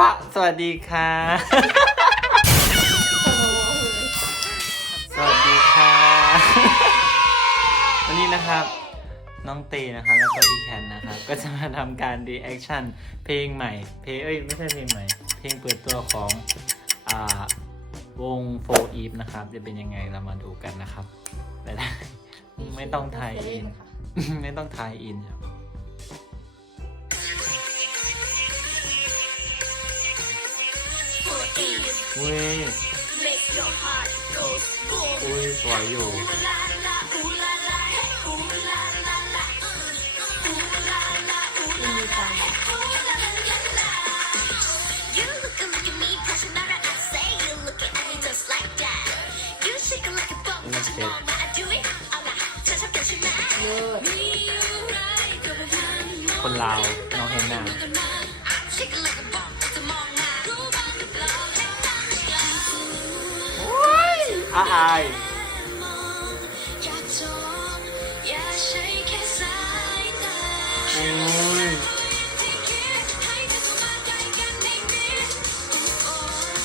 ปะสวัสดีค่ะ สวัสดีค่ะ วันนี้นะครับ น้องเตนะครับ แล้วก็พี่แคนนะครับ ก็จะมาทำการรีแอคชั่นเพลงใหม่ เพลงเอ้ยไม่ใช่เพลงใหม่ เพลงเปิดตัวของอ่าวงโฟอีฟนะครับ จะเป็นยังไงเรามาดูกันนะครับไปได้ไม่ต้องทายอิน ไม่ต้องทายอินครับ อุ้ยอุ้ยสวยอยู่คนลาวน้องเฮนนา อาอายอย่าจมอย่าใช้แค่สายตาอุ้ยที่คิดให้เธอเข้ามาใกล้กันนิดนิดโอ้ย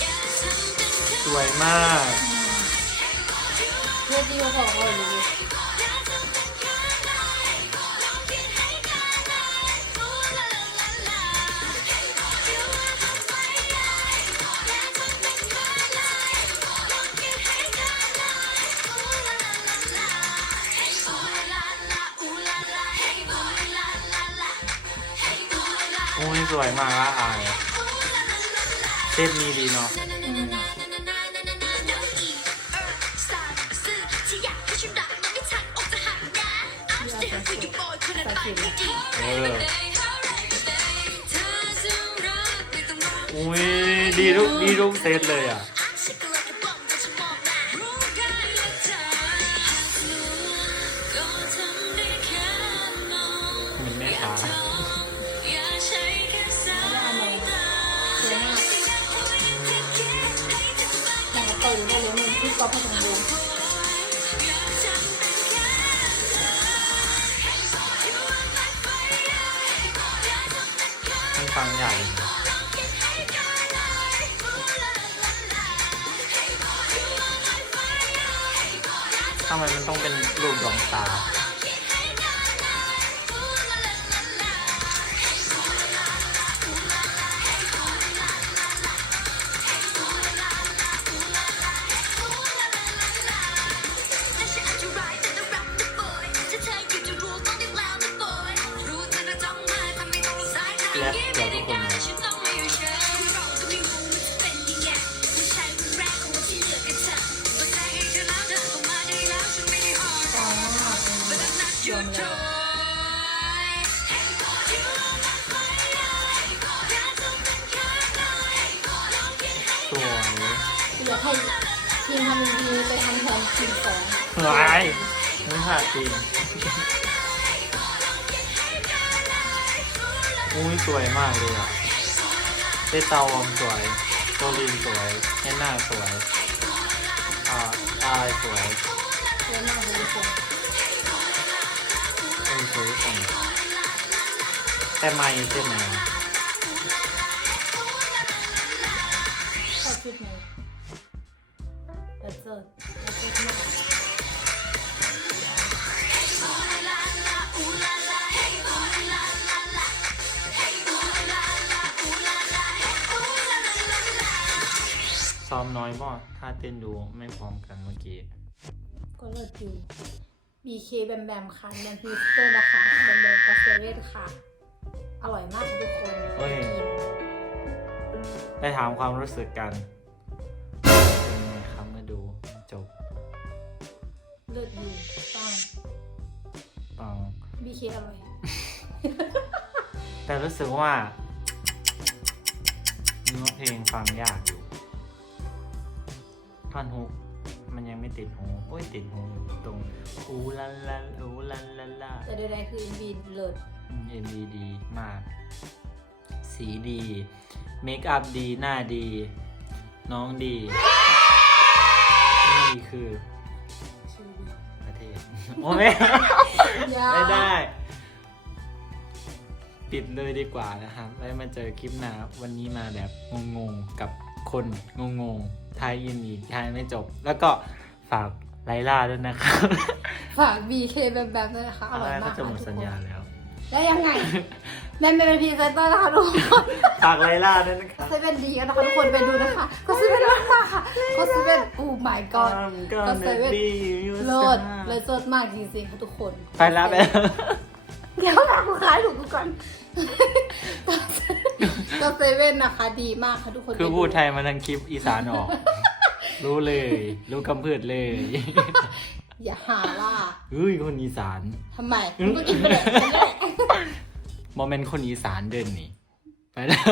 อย่าทำเป็นเธอสวยมากเลือดดีกว่าของเราเลย อุ้ยสวยมากละอายเต้นนี้ดีเนาะเอออุ้ยดีทุกดีทุกเซตเลยอะมีแม่ค้า ทำไมมันต้องเป็นรูปดวงตา ยอมเลยสวยอยากให้ทีมทำดีไปทำแทนทีมสองหลายไม่ผ่าจริงอุ้ยสวยมากเลยอะเต้เตาอมสวยโตลินสวยแอนนาสวย อ่าอายสวย สวยมากเลยทุกคน แต่ไม่ใช่ไหมชอบชุดนี้แต่เจอแต่เจอมากซ้อมน้อยบ่ถ้าเต้นดูไม่พร้อมกันเมื่อกี้ ก็เลิศอยู่ BK แบมแบมค่ะแบมพิสเตอร์นะคะแบมแบมกาเซเรตค่ะ อร่อยมากค่ะทุกคนเฮ้ย กินไปถามความรู้สึกกันเป็นไงครับเมื่อดูจบเลิศอยู่ปังปัง BK อร่อย แต่รู้สึกว่าเนื้อเพลงฟังยากอยู่ท่อนฮุกมันยังไม่ติดหูโอ้ยติดหูอยู่ตรงอูลาลาอูลาลาลาแต่ใดๆคือบินเลิศ เอ็มดีดีมาก สีดีเมคอัพดีหน้าดี น้องดีนี่คือชีวิตประเทศโอ้ไม่ยาไม่ได้ ปิดเลยดีกว่านะครับไว้มาเจอคลิปหน้าวันนี้มาแบบงงๆกับคนงงๆทายอินอีกทายไม่จบ แล้วก็ฝากไลล่าด้วยนะครับ ฝาก BK แบบแบบด้วยนะคะอร่อยไลมาล่ากจะหมดค่ะทุกสัญคนญาแล้ว แล้วยังไง แม่ไม่เป็นพรีเซนเตอร์นะคะทุกคนฝากไลล่าด้วยนะครับเซเว่นดีกันนะคะทุกคนไปดูนะคะก็เซเว่นมากค่ะก็เซเว่นโอ้ my god ก็ก็เซเซเว่นเว่นโลดเลยโซดมากจริงๆค่ะทุกคน ไปแล้วไปแล้วเดี๋ยวหากูขายถูกกูก่อนก็เซเว่นนะคะดีมากค่ะทุกคนคือไปพูดไทยมาทั้งคลิปอีสานออก รู้เลย รู้กำพืชเลย อย่าหาล่าเฮ้ยคนอีสานทำไมมึงก็กินไปเลยฉันแหละโมเมนต์คนอีสานเดินนี่ไปแล้ว